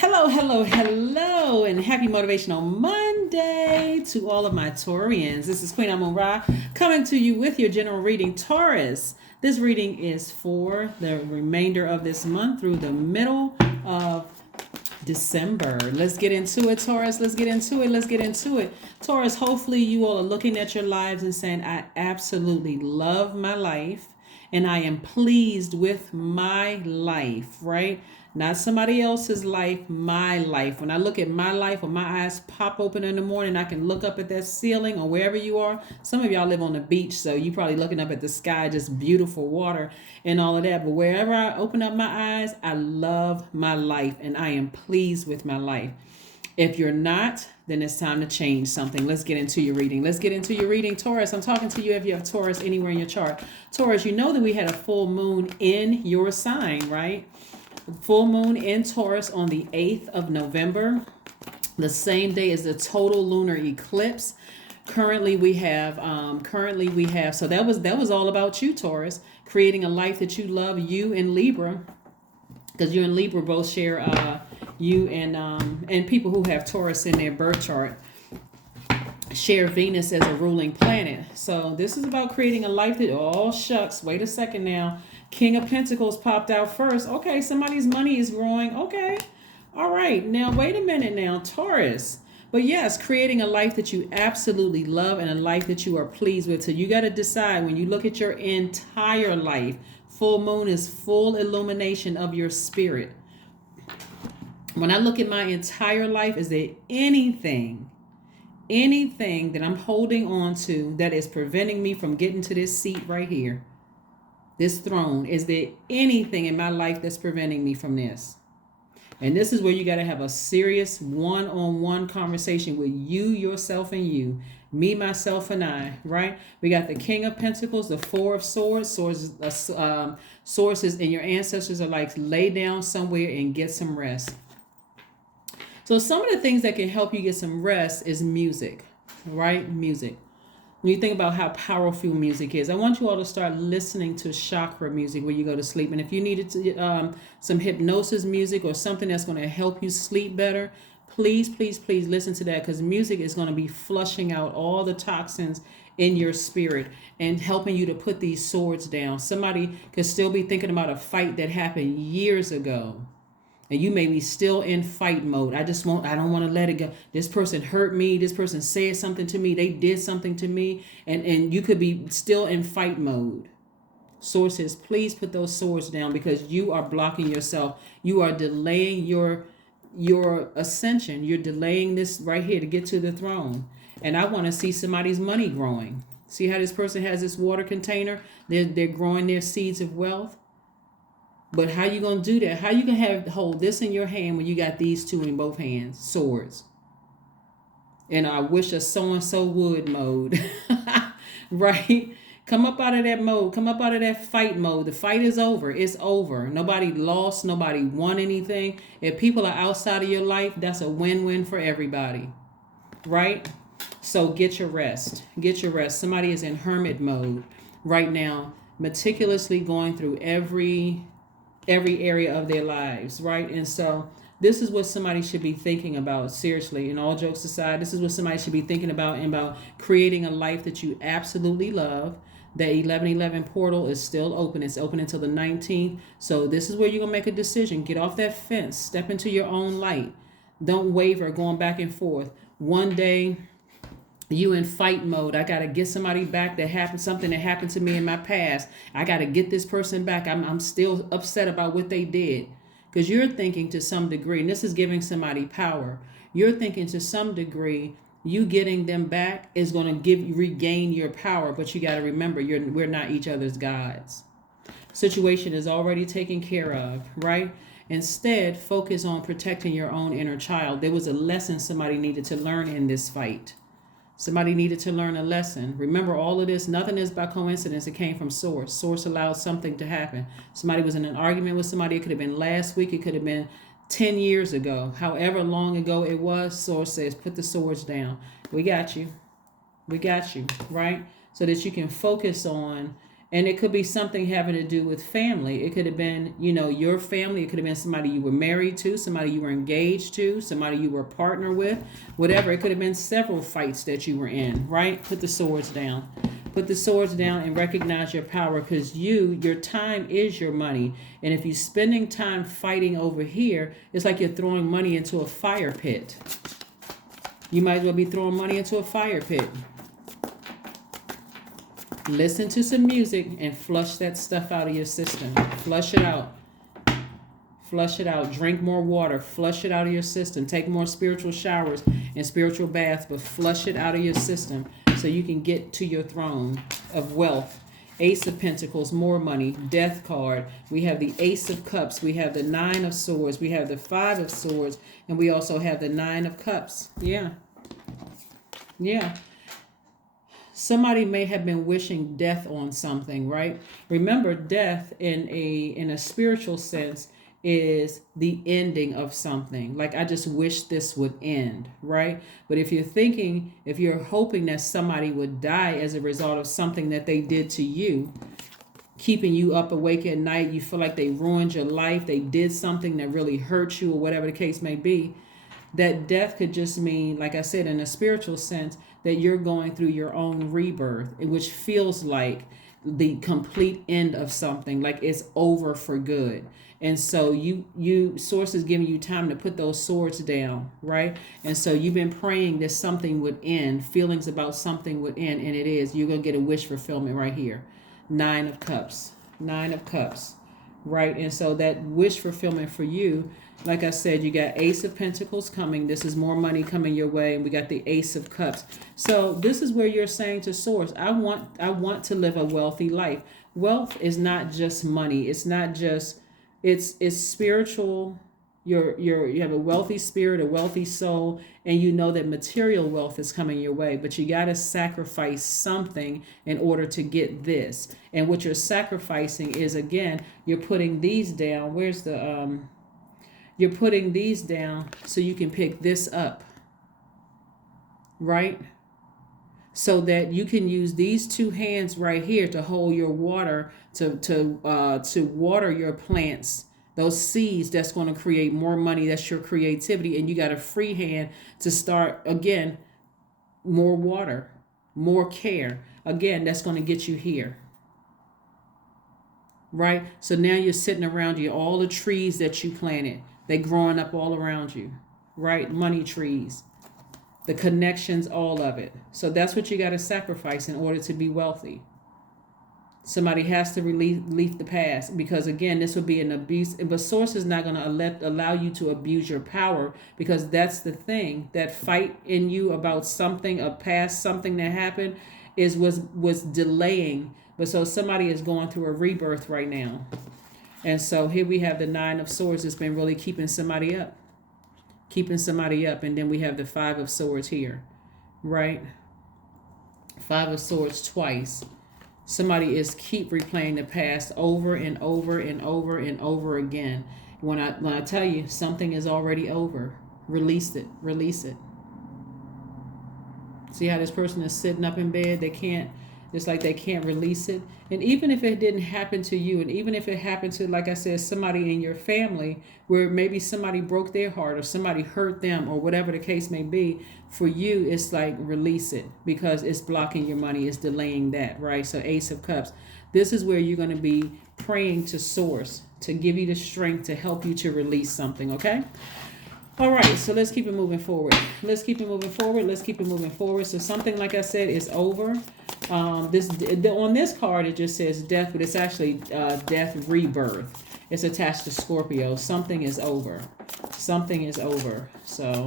Hello, hello, hello, and happy Motivational Monday to all of my Taurians. This is Queen Amun Ra coming to you with your general reading, Taurus. This reading is for the remainder of this month through the middle of December. Let's get into it, Taurus. Let's get into it. Let's get into it. Taurus, hopefully you all are looking at your lives and saying, I absolutely love my life and I am pleased with my life, right? Not somebody else's life, my life. When I look at my life, when my eyes pop open in the morning, I can look up at that ceiling or wherever you are. Some of y'all live on the beach, so you probably looking up at the sky, just beautiful water and all of that. But wherever I open up my eyes, I love my life and I am pleased with my life. If you're not, then it's time to change something. Let's get into your reading. Let's get into your reading, Taurus. I'm talking to you if you have Taurus anywhere in your chart. Taurus, you know that we had a full moon in your sign, right? Full moon in Taurus on the 8th of November, the same day as the total lunar eclipse. Currently we have so that was all about you, Taurus, creating a life that you love, you and Libra, because you and Libra both share you and people who have Taurus in their birth chart share Venus as a ruling planet. So this is about creating a life that, oh shucks, wait a second now. King of Pentacles popped out first. Okay, somebody's money is growing. Okay. All right. Now, wait a minute now, Taurus. But yes, creating a life that you absolutely love and a life that you are pleased with. So you got to decide when you look at your entire life. Full moon is full illumination of your spirit. When I look at my entire life, is there anything that I'm holding on to that is preventing me from getting to this seat right here? This throne? Is there anything in my life that's preventing me from this? And this is where you got to have a serious one-on-one conversation with you, yourself, and you. Me, myself, and I, right? We got the King of Pentacles, the Four of Swords. Sources and your ancestors are like, lay down somewhere and get some rest. So some of the things that can help you get some rest is music, right? Music. When you think about how powerful music is, I want you all to start listening to chakra music when you go to sleep. And if you needed to, some hypnosis music or something that's going to help you sleep better, please, please, please listen to that, because music is going to be flushing out all the toxins in your spirit and helping you to put these swords down. Somebody could still be thinking about a fight that happened years ago. And you may be still in fight mode. I don't want to let it go. This person hurt me. This person said something to me. They did something to me. And you could be still in fight mode. Sources, please put those swords down, because you are blocking yourself. You are delaying your ascension. You're delaying this right here to get to the throne. And I want to see somebody's money growing. See how this person has this water container? They're growing their seeds of wealth. But how you going to do that? How you going to hold this in your hand when you got these two in both hands? Swords. And I wish a so-and-so would mode. Right? Come up out of that mode. Come up out of that fight mode. The fight is over. It's over. Nobody lost. Nobody won anything. If people are outside of your life, that's a win-win for everybody. Right? So get your rest. Get your rest. Somebody is in hermit mode right now, meticulously going through every area of their lives, right? And so this is what somebody should be thinking about, seriously. And all jokes aside, this is what somebody should be thinking about creating a life that you absolutely love. The 1111 portal is still open. It's open until the 19th. So this is where you're going to make a decision. Get off that fence. Step into your own light. Don't waver going back and forth. One day you in fight mode. I got to get somebody back something that happened to me in my past. I got to get this person back. I'm still upset about what they did. Because you're thinking to some degree, and this is giving somebody power. You're thinking to some degree, you getting them back is going to regain your power. But you got to remember, we're not each other's gods. Situation is already taken care of, right? Instead, focus on protecting your own inner child. There was a lesson somebody needed to learn in this fight. Somebody needed to learn a lesson. Remember, all of this, nothing is by coincidence. It came from source. Source allowed something to happen. Somebody was in an argument with somebody. It could have been last week. It could have been 10 years ago. However long ago it was, source says, put the swords down. We got you. We got you, right? So that you can focus on And it could be something having to do with family. It could have been, your family. It could have been somebody you were married to, somebody you were engaged to, somebody you were a partner with, whatever. It could have been several fights that you were in, right? Put the swords down. Put the swords down and recognize your power, because your time is your money. And if you're spending time fighting over here, it's like you're throwing money into a fire pit. You might as well be throwing money into a fire pit. Listen to some music and flush that stuff out of your system. Flush it out. Flush it out. Drink more water. Flush it out of your system. Take more spiritual showers and spiritual baths, but flush it out of your system so you can get to your throne of wealth. Ace of Pentacles, more money. Death card. We have the Ace of Cups. We have the Nine of Swords. We have the Five of Swords. And we also have the Nine of Cups. Yeah. Somebody may have been wishing death on something, right? Remember, death in a spiritual sense is the ending of something. Like, I just wish this would end, right? But if you're hoping that somebody would die as a result of something that they did to you, keeping you up awake at night, you feel like they ruined your life, they did something that really hurt you, or whatever the case may be, that death could just mean, like I said, in a spiritual sense, that you're going through your own rebirth, which feels like the complete end of something, like it's over for good. And so you Source is giving you time to put those swords down, right? And so you've been praying that something would end, feelings about something would end, and it is. You're going to get a wish fulfillment right here. Nine of Cups, right? And so that wish fulfillment for you, like I said, you got Ace of Pentacles coming. This is more money coming your way. And we got the Ace of Cups. So this is where you're saying to Source, I want to live a wealthy life. Wealth is not just money. It's not just, it's spiritual. You have a wealthy spirit, a wealthy soul, and you know that material wealth is coming your way, but you got to sacrifice something in order to get this. And what you're sacrificing is, again, you're putting these down. You're putting these down so you can pick this up, right? So that you can use these two hands right here to hold your water, to water your plants, those seeds that's going to create more money. That's your creativity. And you got a free hand to start, again, more water, more care. Again, that's going to get you here. Right? So now you're sitting around you, all the trees that you planted, they growing up all around you, right? Money trees, the connections, all of it. So that's what you got to sacrifice in order to be wealthy. Somebody has to release the past, because again, this would be an abuse. But Source is not going to allow you to abuse your power, because that's the thing. That fight in you about something, a past something that happened, was delaying. But so somebody is going through a rebirth right now. And so here we have the Nine of Swords that's been really keeping somebody up. And then we have the Five of Swords here, right? Five of Swords twice. Somebody is keep replaying the past over and over and over and over again. When I tell you something is already over, release it. See how this person is sitting up in bed? It's like they can't release it. And even if it didn't happen to you, and even if it happened to, like I said, somebody in your family, where maybe somebody broke their heart or somebody hurt them or whatever the case may be, for you, it's like release it, because it's blocking your money, it's delaying that, right? So Ace of Cups. This is where you're going to be praying to Source to give you the strength to help you to release something, okay? All right, so let's keep it moving forward. So something, like I said, is over. On this card, it just says death, but it's actually death rebirth. It's attached to Scorpio. Something is over. So,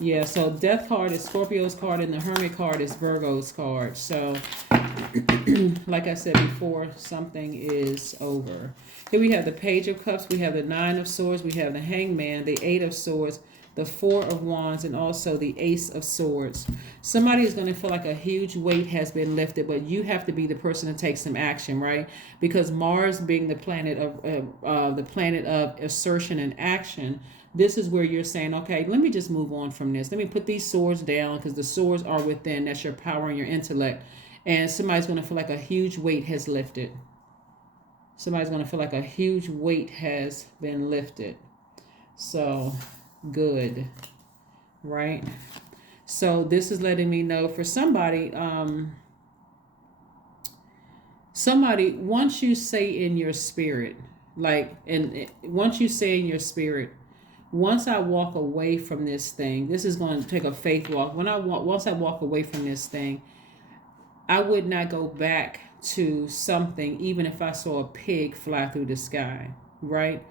yeah, so death card is Scorpio's card, and the Hermit card is Virgo's card. So, like I said before, something is over. Here we have the Page of Cups, we have the Nine of Swords, we have the Hangman, the Eight of Swords, the Four of Wands, and also the Ace of Swords. Somebody is going to feel like a huge weight has been lifted, but you have to be the person to take some action, right? Because Mars, being the planet of assertion and action, this is where you're saying, okay, let me just move on from this. Let me put these swords down, because the swords are within. That's your power and your intellect. And somebody's going to feel like a huge weight has lifted. Somebody's going to feel like a huge weight has been lifted. So, good, right? So this is letting me know for somebody, once you say in your spirit, once you say in your spirit, once I walk away from this thing, this is going to take a faith walk. Once I walk away from this thing, I would not go back to something, even if I saw a pig fly through the sky, right?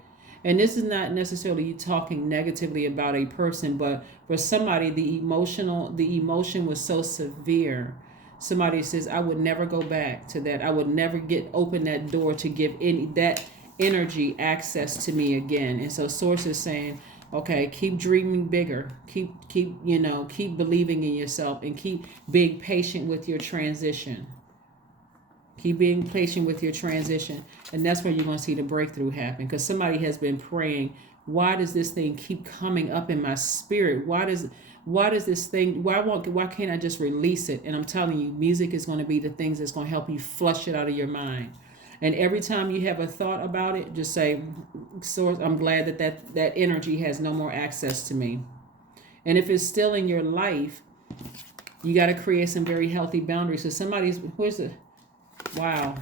And this is not necessarily you talking negatively about a person, but for somebody, the emotion was so severe. Somebody says, I would never go back to that. I would never open that door to give any that energy access to me again. And so Source is saying, okay, keep dreaming bigger. Keep believing in yourself, and keep being patient with your transition. Keep being patient with your transition. And that's where you're going to see the breakthrough happen. Because somebody has been praying, why does this thing keep coming up in my spirit? Why does this thing, why can't I just release it? And I'm telling you, music is going to be the things that's going to help you flush it out of your mind. And every time you have a thought about it, just say, Source, I'm glad that energy has no more access to me. And if it's still in your life, you got to create some very healthy boundaries. So wow.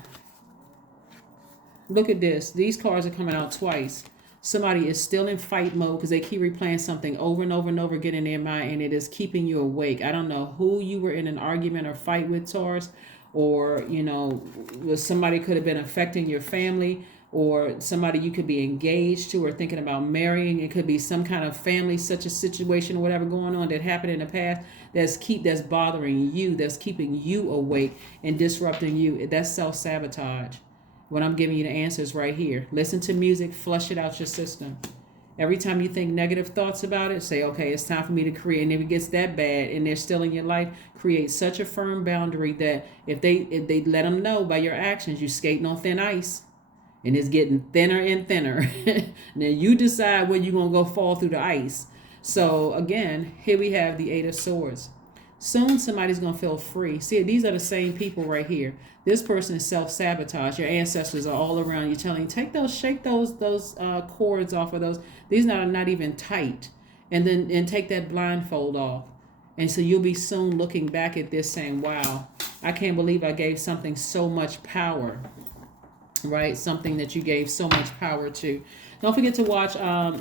Look at this. These cards are coming out twice. Somebody is still in fight mode because they keep replaying something over and over and over again in their mind, and it is keeping you awake. I don't know who you were in an argument or fight with, Taurus, or, somebody could have been affecting your family, or somebody you could be engaged to or thinking about marrying. It could be some kind of family, such a situation or whatever going on that happened in the past that's bothering you, that's keeping you awake and disrupting you. That's self-sabotage. When I'm giving you the answers right here. Listen to music, flush it out your system. Every time you think negative thoughts about it, say, okay, it's time for me to create. And if it gets that bad and they're still in your life, create such a firm boundary that if they let them know by your actions, you're skating on thin ice. And it's getting thinner and thinner. Now you decide when you're going to go fall through the ice. So again, here we have the 8 of Swords. Soon somebody's going to feel free. See, these are the same people right here. This person is self-sabotage. Your ancestors are all around you telling you, shake those cords off of those. These are not even tight. And take that blindfold off. And so you'll be soon looking back at this saying, wow, I can't believe I gave something so much power. Right? Something that you gave so much power to. Don't forget to watch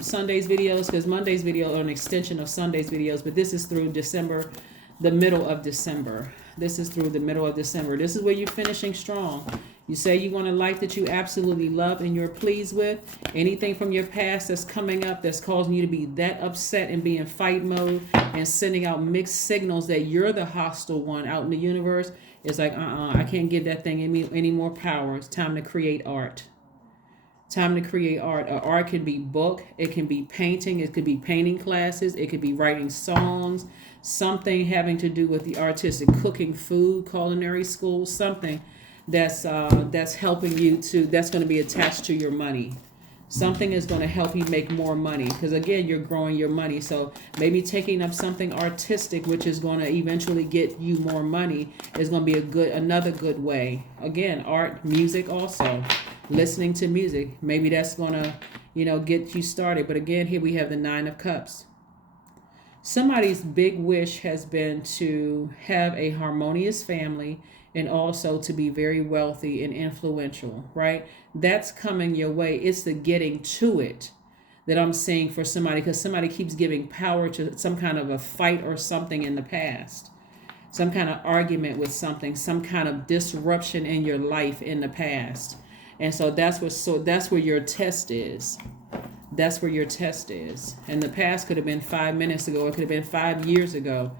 Sunday's videos, because Monday's video are an extension of Sunday's videos, but this is through December, the middle of December. This is through the middle of December. This is where you're finishing strong. You say you want a life that you absolutely love and you're pleased with. Anything from your past that's coming up that's causing you to be that upset and be in fight mode and sending out mixed signals that you're the hostile one out in the universe, it's like, I can't give that thing any more power. It's time to create art. Time to create art. Art can be book. It can be painting. It could be painting classes. It could be writing songs. Something having to do with the artistic, cooking food, culinary school, something that's helping you that's going to be attached to your money. Something is going to help you make more money, because again, you're growing your money. So maybe taking up something artistic, which is going to eventually get you more money, is going to be another good way. Again, art, music also. Listening to music, maybe that's going to, get you started. But again, here we have the 9 of Cups. Somebody's big wish has been to have a harmonious family and also to be very wealthy and influential, right? That's coming your way. It's the getting to it that I'm seeing for somebody, because somebody keeps giving power to some kind of a fight or something in the past, some kind of argument with something, some kind of disruption in your life in the past. And so that's where your test is. That's where your test is. And the past could have been 5 minutes ago. It could have been 5 years ago.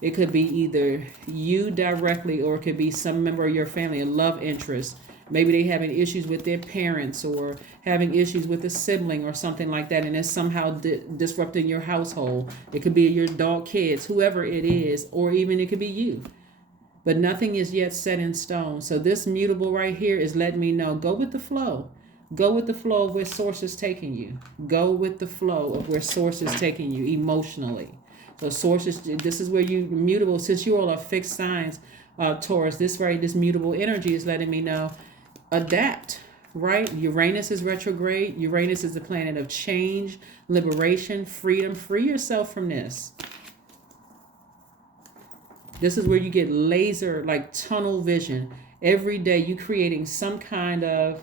It could be either you directly, or it could be some member of your family, a love interest. Maybe they having issues with their parents, or having issues with a sibling or something like that, and it's somehow disrupting your household. It could be your dog, kids, whoever it is, or even it could be you. But nothing is yet set in stone. So this mutable right here is letting me know, go with the flow. Go with the flow of where Source is taking you. Go with the flow of where Source is taking you emotionally. So Source this is where you mutable, since you all are fixed signs, Taurus. This mutable energy is letting me know, adapt, right? Uranus is retrograde. Uranus is the planet of change, liberation, freedom. Free yourself from this. This is where you get laser, like tunnel vision. Every day you're creating some kind of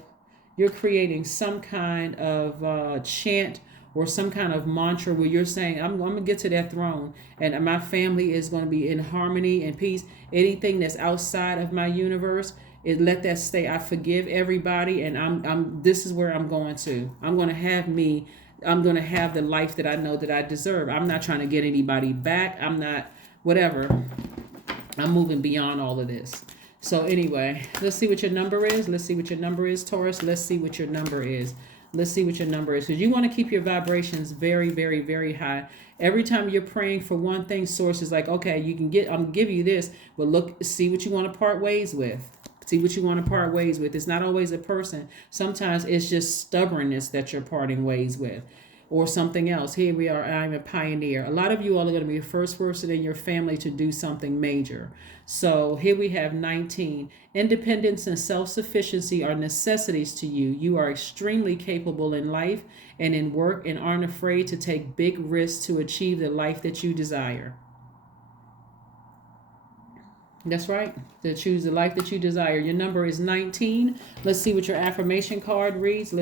chant or some kind of mantra where you're saying, I'm going to get to that throne and my family is going to be in harmony and peace. Anything that's outside of my universe, let that stay. I forgive everybody, and this is where I'm going to. I'm going to have the life that I know that I deserve. I'm not trying to get anybody back. I'm not whatever. I'm moving beyond all of this. So anyway, let's see what your number is. Let's see what your number is, Taurus. Let's see what your number is. Let's see what your number is, because you want to keep your vibrations very, very, very high. Every time you're praying for one thing, Source is like, okay, I'm gonna give you this, but look, see what you want to part ways with. See what you want to part ways with. It's not always a person. Sometimes it's just stubbornness that you're parting ways with, or something else. Here we are, I'm a pioneer. A lot of you all are going to be the first person in your family to do something major. So here we have 19. Independence and self-sufficiency are necessities to you. You are extremely capable in life and in work and aren't afraid to take big risks to achieve the life that you desire. That's right. To choose the life that you desire. Your number is 19. Let's see what your affirmation card reads.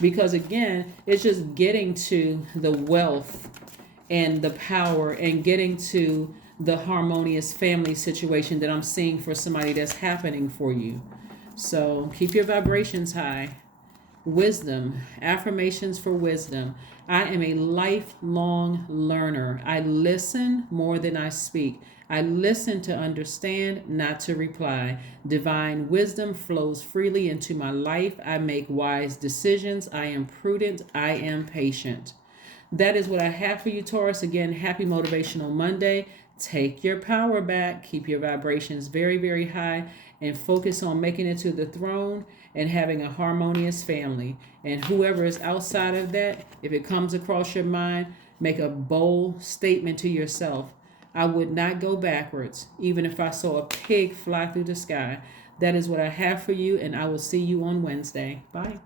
Because again, it's just getting to the wealth and the power and getting to the harmonious family situation that I'm seeing for somebody that's happening for you. So keep your vibrations high. Wisdom, affirmations for wisdom. I am a lifelong learner. I listen more than I speak. I listen to understand, not to reply. Divine wisdom flows freely into my life. I make wise decisions. I am prudent. I am patient. That is what I have for you, Taurus. Again, happy Motivational Monday. Take your power back. Keep your vibrations very, very high and focus on making it to the throne and having a harmonious family. And whoever is outside of that, if it comes across your mind, make a bold statement to yourself. I would not go backwards, even if I saw a pig fly through the sky. That is what I have for you, and I will see you on Wednesday. Bye.